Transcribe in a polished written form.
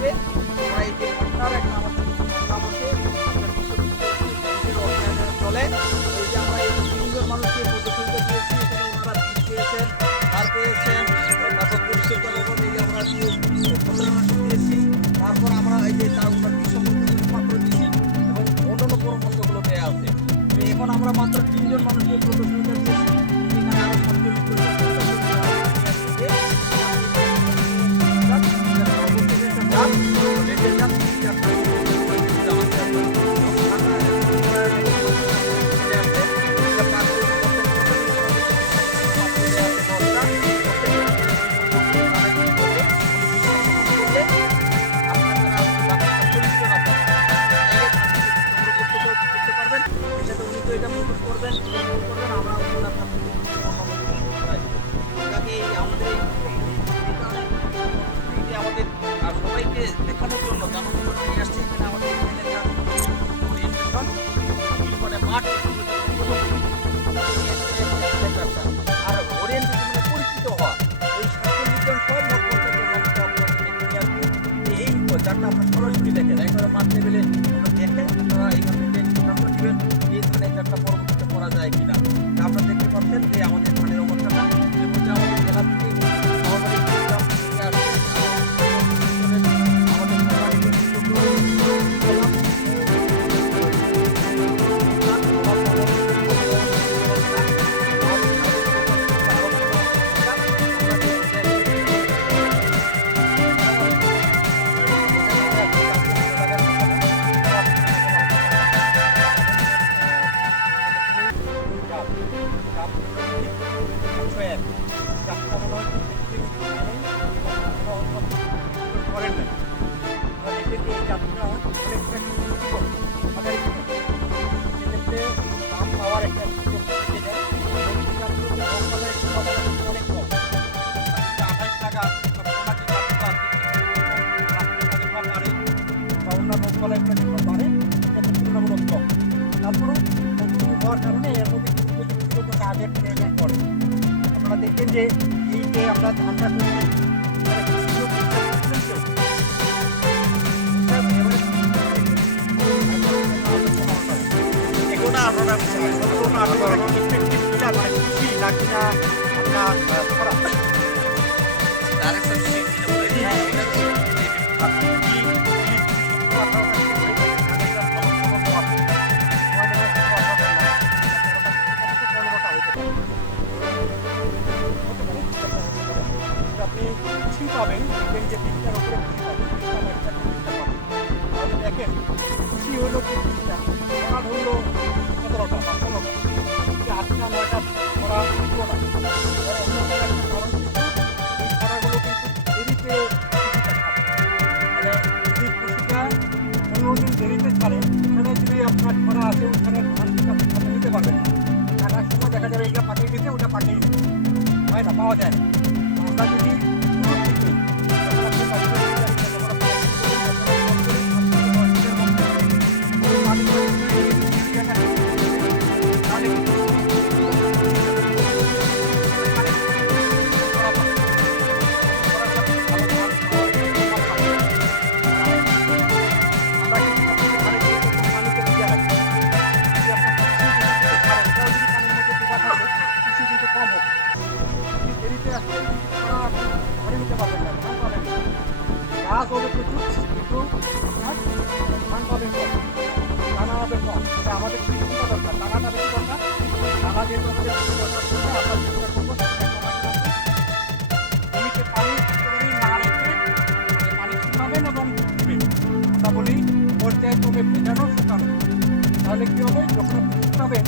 থেকে আমরা এই যে পার্টনার একটা আমাদের প্রোগ্রাম আছে অর্থায়নে চলে, এই যে আমরা এই ৩ জন মানুষকে পদক্ষেপ দিয়েছি, এখানে ওনারা বীজ পেয়েছেন, সার পেয়েছেন, তারপর পরিচর্যা বাবদ এই যে আমরা ফসলানাশক দিয়েছি, তারপর আমরা এই যে তার বীজ সংরক্ষণের পাত্র দিয়েছি এবং অন্যান্য পরামর্শগুলো দেওয়া আছে। এখন আমরা মাত্র ৩ জন মানুষকে প্রদর্শন দিয়েছি, এখানে আরো 47 আমাদের সবাইকে দেখানোর জন্য জানানোর জন্য নিয়ে আসছি। এখানে আমাদের ওরিয়েন্টেশন মানে মাঠ আর ওরিয়েন্টেশন মানে পরিচিত হওয়া, এই 47 জন সব মোট 50 জন মানুষকে আপনাদেরকে নিয়ে আসবো। এই যারটা আপনার সরাসরি দেখেন, একবারে মাঠ লেভেলে দেখেন, আপনারা এখান থেকে সিদ্ধান্ত নেবেন এই ধানের চারটা পরবর্তীতে করা যায় কিনা। আপনারা দেখতে পাচ্ছেন যে আমাদের ধানের অবস্থাটা এর মধ্যে আমাদের জেলা থেকে করেন না, দেখবেন যে এই যাত্রা অনেকটা সেক্ষেত্রে দাম পাওয়ার একটা অনেক কম, 28 টাকা বাড়ে বা অন্যান্য ফলাইগুলো যেগুলো বাড়ে সেটা তুলনামূলক কম। তারপরেও হওয়ার কারণে এর মধ্যে কিছু কাজের প্রয়োজন পড়ে। আপনারা দেখবেন যে এই যে আমরা ধানটা করছি আপনি খুশি পাবেন, দেখবেন যে বীজটার উপরে খুশি পাবেন, তাহলে দেখেন খুশি হইল যে বীজটা ওরা ধরলো 17টা বা 16টা, 8টা 9টা ওরা উঠলো না, অন্য কোনো একটা কারণ কিন্তু এই খরাগুলো কিন্তু দেরিতে মানে যদি কৃষিটা 15 দিন দেরিতে ছাড়ে, ওখানে যদি আপনার খরা আছে ওখানে ধান আপনি নিতে পারবেন না, কাটার সময় দেখা যাবে এইটা পাকিয়ে গেছে ওটা পাকিয়ে গেছে, হয় না, পাওয়া যায় না। আমরা যদি গাছ হবে প্রচুর, কিন্তু আপনার ধান পাবেন কম, দানা হবে কম। এটা আমাদের কৃষিটা দরকার, দানাটা বেশি দরকার, দানা যেহেতু আমাদের বেশি দরকার করবে আমরা চেষ্টা করবো জমিতে পানি একেবারেই না রেখে মানে পানি শুকাবেন এবং দিবেন, আমরা বলি পর্যায়ক্রমে ভেজানো শুকানো, তাহলে কী হবে যখন আপনি শুকাবেন